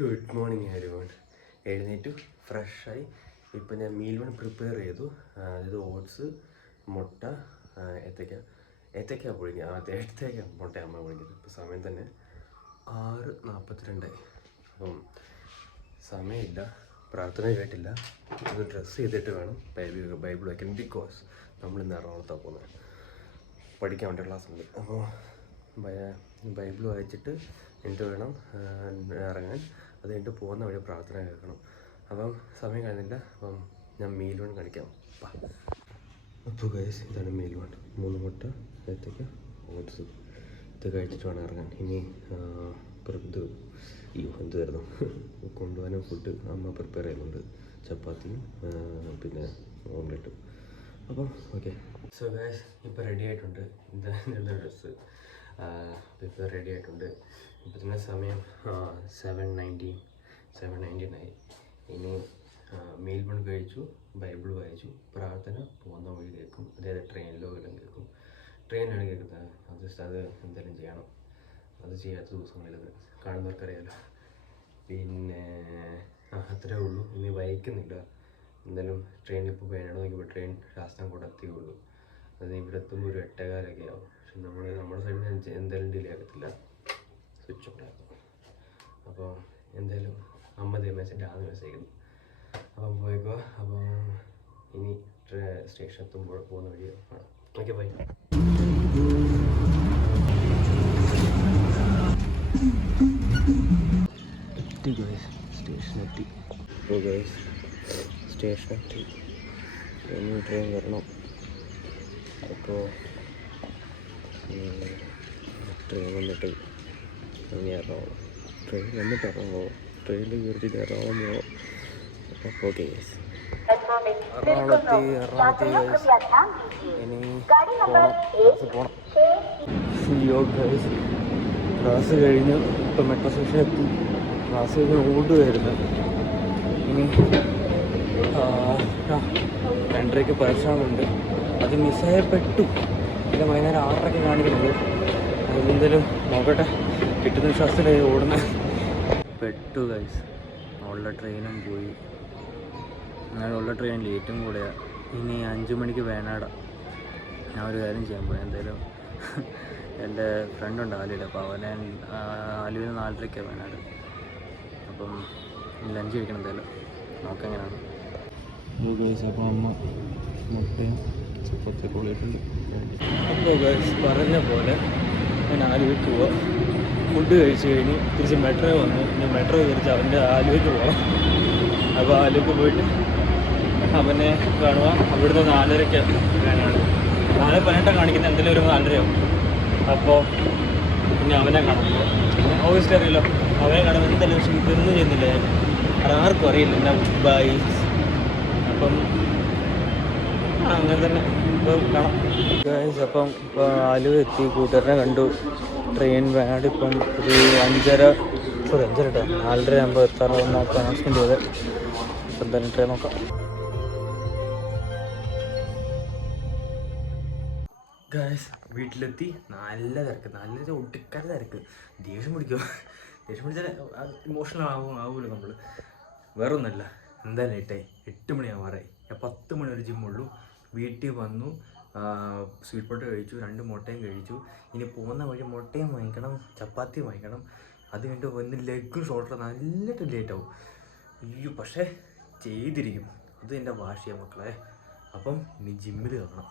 Good morning everyone. എഴുന്നേറ്റു ഫ്രഷായി. ഇപ്പം ഞാൻ മീൽ വൺ പ്രിപ്പയർ ചെയ്തു. അതായത് ഓട്സ്, മുട്ട, ഏത്തക്ക പുഴുങ്ങി. ഏത്തക്ക മുട്ട അമ്മ പുഴുങ്ങിയത്. ഇപ്പം സമയം തന്നെ 6:42. അപ്പം സമയമില്ല, പ്രാർത്ഥന കേട്ടില്ല. ഇത് ഡ്രസ്സ് ചെയ്തിട്ട് വേണം ബൈബിൾ വയ്ക്കാൻ. ബിക്കോസ് നമ്മളിന്ന് എറണാകുളത്താണ് പോകുന്നത്, പഠിക്കാൻ വേണ്ടി ക്ലാസ് ഉണ്ട്. അപ്പോൾ ബൈബിൾ വായിച്ചിട്ട് എന്നിട്ട് വേണം ഇറങ്ങാൻ. അത് കഴിഞ്ഞിട്ട് പോകുന്ന വഴി പ്രാർത്ഥന കേൾക്കണം. അപ്പം സമയം കഴിഞ്ഞില്ല. അപ്പം ഞാൻ മീൽ വൺ കാണിക്കാം. അപ്പോൾ ഗൈസ്, ഇതാണ് മീൽ വൺ. 3 മുട്ട, ഏത്തക്ക, ഓട്സ്. ഇത് കഴിച്ചിട്ട് വേണം ഇറങ്ങാൻ. ഇനി എന്തായിരുന്നു കൊണ്ടുപോകാനും ഫുഡ് അമ്മ പ്രിപ്പയർ ചെയ്യുന്നുണ്ട്. ചപ്പാത്തിയും പിന്നെ ഓംലെറ്റും. അപ്പോൾ ഓക്കെ. സോ ഗൈസ്, ഇപ്പോൾ റെഡി ആയിട്ടുണ്ട്. ഇതാണ് ഡ്രസ്സ്. ഇപ്പോൾ റെഡി ആയിട്ടുണ്ട്. ഇപ്പോൾ തന്നെ സമയം 7:19 ആയി. ഇനി മീൽ വൺ കഴിച്ചു, ബൈബിൾ വായിച്ചു, പ്രാർത്ഥന പോകുന്ന വഴി കേൾക്കും. അതായത് ട്രെയിനിലോ എല്ലാം കേൾക്കും. ട്രെയിനിലാണ് കേൾക്കുന്നത്. അത് എന്തെങ്കിലും ചെയ്യണം. അത് ചെയ്യാത്ത ദിവസങ്ങളിലത് കാണുന്നവർക്കറിയാലോ. പിന്നെ അത്രേ ഉള്ളൂ. ഇനി വൈകുന്നില്ല. എന്തായാലും ട്രെയിനിൽ ഇപ്പോൾ വേണം നോക്കിയപ്പോൾ ട്രെയിൻ ശാസ്താംകോട്ട എത്തിയുള്ളൂ. അത് ഇവിടെ എത്തുമ്പോൾ ഒരു 8:15 ആവും. പക്ഷെ നമ്മുടെ സൈഡിൽ നിന്ന് എന്തായാലും ഡിലേ ആകത്തില്ല. സ്വിച്ച് ഓഫ് ആക്കും. അപ്പോൾ എന്തായാലും അമ്മ മെസ്സേജ് മെസ്സേജ് അപ്പം പോയിക്കോ. അപ്പം ഇനി സ്റ്റേഷൻ എത്തുമ്പോൾ പോകുന്ന വഴി ആണ്. Okay, bye. സ്റ്റേഷനെത്തി. അപ്പോൾ ഗൈസ്, സ്റ്റേഷനെത്തി. ഇനി ട്രെയിൻ വരണം. അപ്പോൾ ട്രെയിൻ വന്നിട്ട് ഇനി എറണാകുളം. ട്രെയിൻ വന്നിട്ട് എറണാകുളം. ട്രെയിനിൽ കയറിയിട്ട് എറണാകുളം. അപ്പോൾ ഗൈസ്, എറണാകുളത്തി ഗൈസ്. ഇനി പോകണം. ഗൈസ്, ക്ലാസ് കഴിഞ്ഞ് ഇപ്പം മെട്രോ സ്റ്റേഷൻ എത്തി. ക്ലാസ് കഴിഞ്ഞ് ഓടുകയായിരുന്നു. ഇനി 2:30 പരീക്ഷകളുണ്ട്. അത് മിസ്സായപ്പെട്ടു. പിന്നെ വൈകുന്നേരം 6:30 കാണിക്കുന്നുണ്ട്. അതെന്തെങ്കിലും നോക്കട്ടെ. കിട്ടുന്ന വിശ്വാസത്തിലായി ഓടുന്നത്. പെട്ടു ഗൈസ്. ഉള്ള ട്രെയിനും പോയി. ഉള്ള ട്രെയിൻ ലേറ്റും കൂടെയാണ്. ഇനി 5 മണിക്ക് വേണാട. ഞാൻ ഒരു കാര്യം ചെയ്യാൻ പോയി. എന്തായാലും എൻ്റെ ഫ്രണ്ടുണ്ട് ആലുവയിൽ. അപ്പോൾ അവനെ ആലുവയിൽ 4:30 വേണാട്. അപ്പം ലഞ്ച് കഴിക്കണം എന്തായാലും. നോക്കാം എങ്ങനെയാണ്. ഗൈസ്, അപ്പോൾ അമ്മ മുട്ടയും ചപ്പാത്തിയൊക്കെ ഉള്ളിട്ടുണ്ട്. അപ്പോൾ ഗൈസ്, പറഞ്ഞ പോലെ ഞാൻ ആലുവയ്ക്ക് പോവാം. ഫുഡ് കഴിച്ച് കഴിഞ്ഞ് തിരിച്ച് മെട്രോ വന്നു. ഞാൻ മെട്രോ തിരിച്ച് അവൻ്റെ ആലുവയ്ക്ക് പോകാം. അപ്പോൾ ആലുവയ്ക്ക് പോയിട്ട് അവനെ കാണുക. അവിടുന്ന് 4:30 വേനാണ്. 4:18 കാണിക്കുന്നത്. എന്തെങ്കിലും ഒരു 4:30 ആവും. അപ്പോൾ പിന്നെ അവനെ കാണാൻ പോകാം. ഓബിയസ്ലി അറിയില്ല അവനെ കാണാൻ എന്തായാലും. പക്ഷേ ഇതൊന്നും ചെയ്യുന്നില്ല ഞാൻ. ആർക്കും അറിയില്ല എന്നാ ബൈ. അപ്പം അങ്ങനെ തന്നെ ഇപ്പോൾ കാണാം ഗൈസ്. അപ്പം ഇപ്പോൾ ആലുവ എത്തി. കൂട്ടുകാരനെ കണ്ടു. ട്രെയിൻ വേണം. ഇപ്പം ഒരു 5:30 കേട്ടോ 4:30 ആകുമ്പോൾ എത്താറാവുന്ന അനൗൺസ്മെൻറ്റ് ചെയ്ത്. ഇപ്പം എന്തായാലും ട്രെയിൻ നോക്കാം. ഗൈസ്, വീട്ടിലെത്തി. നല്ല തിരക്ക്, നല്ല ഒട്ടിക്കാത്ത തിരക്ക്. ദേഷ്യം പിടിച്ചാൽ ഇമോഷണൽ ആവുമല്ലോ നമ്മൾ. വേറെ ഒന്നുമല്ല, എന്തായാലും ലേറ്റായി. 8 മണിയാവാറായി. 10 മണി വരെ ജിമ്മുള്ളൂ. വീട്ടിൽ വന്നു. സ്വീറ്റ് പൊട്ട കഴിച്ചു, 2 മുട്ടയും കഴിച്ചു. ഇനി പോകുന്ന വഴി മുട്ടയും വാങ്ങിക്കണം, ചപ്പാത്തി വാങ്ങിക്കണം. അത് കഴിഞ്ഞിട്ട് വന്ന് ലെഗും ഷോൾഡർ നല്ലിട്ട് ലേറ്റാവും. അയ്യോ, പക്ഷേ ചെയ്തിരിക്കും. അത് എൻ്റെ വാശിയാണ് മക്കളെ. അപ്പം ഇനി ജിമ്മിൽ കാണണം.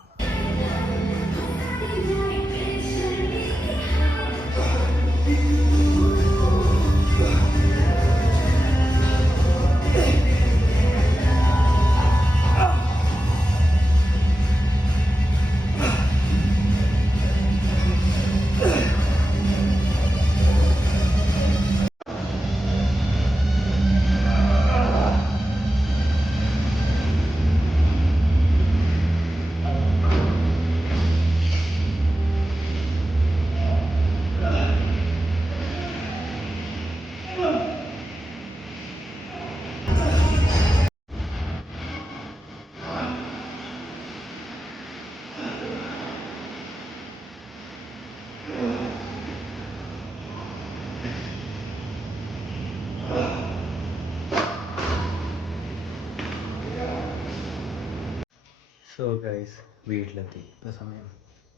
സോ ഗൈസ് വീട്ടിലെത്തി. ഇപ്പോൾ സമയം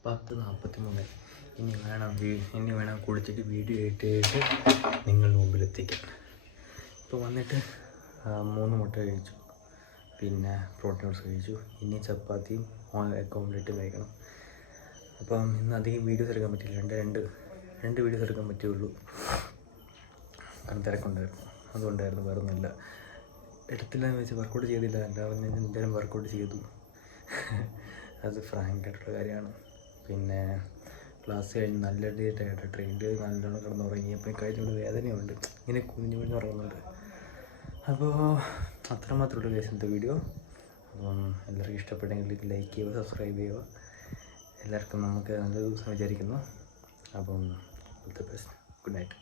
10:43. ഇനി വേണം കുളിച്ചിട്ട് വീഡിയോ എഡിറ്റ് നിങ്ങളുടെ മുമ്പിലെത്തിക്കാൻ. ഇപ്പോൾ വന്നിട്ട് 3 മുട്ട കഴിച്ചു, പിന്നെ പ്രോട്ടീൻസ് കഴിച്ചു. ഇനി ചപ്പാത്തിയും എഗ് ഓംലെറ്റും കഴിക്കണം. അപ്പം ഇന്ന് അധികം വീഡിയോസ് എടുക്കാൻ പറ്റില്ല. രണ്ട് വീഡിയോസ് എടുക്കാൻ പറ്റുള്ളൂ. കാരണം തിരക്കുണ്ടായിരുന്നു, അതുകൊണ്ടായിരുന്നു. വേറെ ഒന്നുമില്ല. എടുത്തില്ല എന്ന് വെച്ച് വർക്കൗട്ട് ചെയ്തില്ല, എല്ലാവരും ഞാൻ എന്തെങ്കിലും വർക്കൗട്ട് ചെയ്തു. അത് ഫ്രാങ്കായിട്ടുള്ള കാര്യമാണ്. പിന്നെ ക്ലാസ് കഴിഞ്ഞ് നല്ല ഡേറ്റായിട്ട് ട്രെയിനിൽ നല്ലോണം കിടന്നുറങ്ങിയപ്പോൾ കഴിഞ്ഞുകൊണ്ട് വേദനയുണ്ട്, ഇങ്ങനെ കുഞ്ഞു ഉറങ്ങുന്നുണ്ട്. അപ്പോൾ അത്രമാത്രമുള്ള കേസിൻ്റെ വീഡിയോ. അപ്പം എല്ലാവർക്കും ഇഷ്ടപ്പെട്ടെങ്കിൽ ലൈക്ക് ചെയ്യുക, സബ്സ്ക്രൈബ് ചെയ്യുക. എല്ലാവർക്കും നമുക്ക് നല്ല ദിവസം വിചാരിക്കുന്നു. അപ്പം all the best, good night.